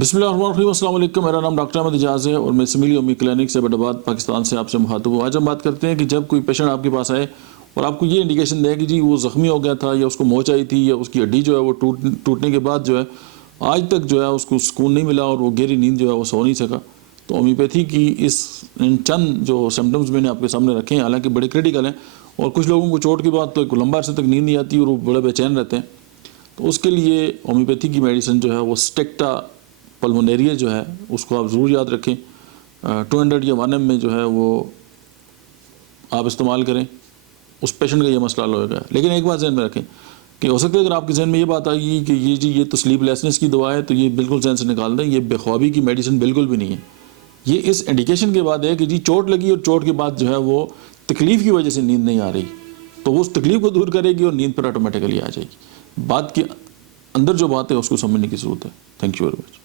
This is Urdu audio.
بسم اللہ الرحمن الرحیم. السلام علیکم. میرا نام ڈاکٹر احمد اجاز ہے اور میں سمیلیا کلینک سے بٹ آباد پاکستان سے آپ سے مخاطب ہوں. آج ہم بات کرتے ہیں کہ جب کوئی پیشنٹ آپ کے پاس آئے اور آپ کو یہ انڈیکیشن دے کہ جی وہ زخمی ہو گیا تھا یا اس کو موچ آئی تھی یا اس کی ہڈی جو ہے وہ ٹوٹنے کے بعد جو ہے آج تک جو ہے اس کو سکون نہیں ملا اور وہ گہری نیند جو ہے وہ سو نہیں سکا. تو ہومیوپیتھی کی ان چند جو سمٹمز میں نے آپ کے سامنے رکھے ہیں حالانکہ بڑے کریٹیکل ہیں اور کچھ لوگوں کو چوٹ کے بعد تو ایک لمبا عرصے تک نیند نہیں آتی اور وہ بڑے بے چین رہتے ہیں. تو اس کے لیے ہومیوپیتھی کی میڈیسن جو ہے وہ اسٹیکٹا پلمونیری جو ہے اس کو آپ ضرور یاد رکھیں. 200 یا 1 میں جو ہے وہ آپ استعمال کریں. اس پیشنٹ کا یہ مسئلہ حل ہوگا. لیکن ایک بات ذہن میں رکھیں کہ ہو سکتا ہے اگر آپ کے ذہن میں یہ بات آئی کہ یہ تو سلیپ لیسنس کی دوا ہے تو یہ بالکل ذہن سے نکال دیں. یہ بے خوابی کی میڈیسن بالکل بھی نہیں ہے. یہ اس انڈیکیشن کے بعد ہے کہ جی چوٹ لگی اور چوٹ کے بعد جو ہے وہ تکلیف کی وجہ سے نیند نہیں آ رہی تو وہ اس تکلیف کو دور کرے گی اور نیند پر آٹومیٹیکلی آ جائے گی. بات کے اندر جو بات ہے اس کو سمجھنے کی ضرورت ہے. Thank you very much.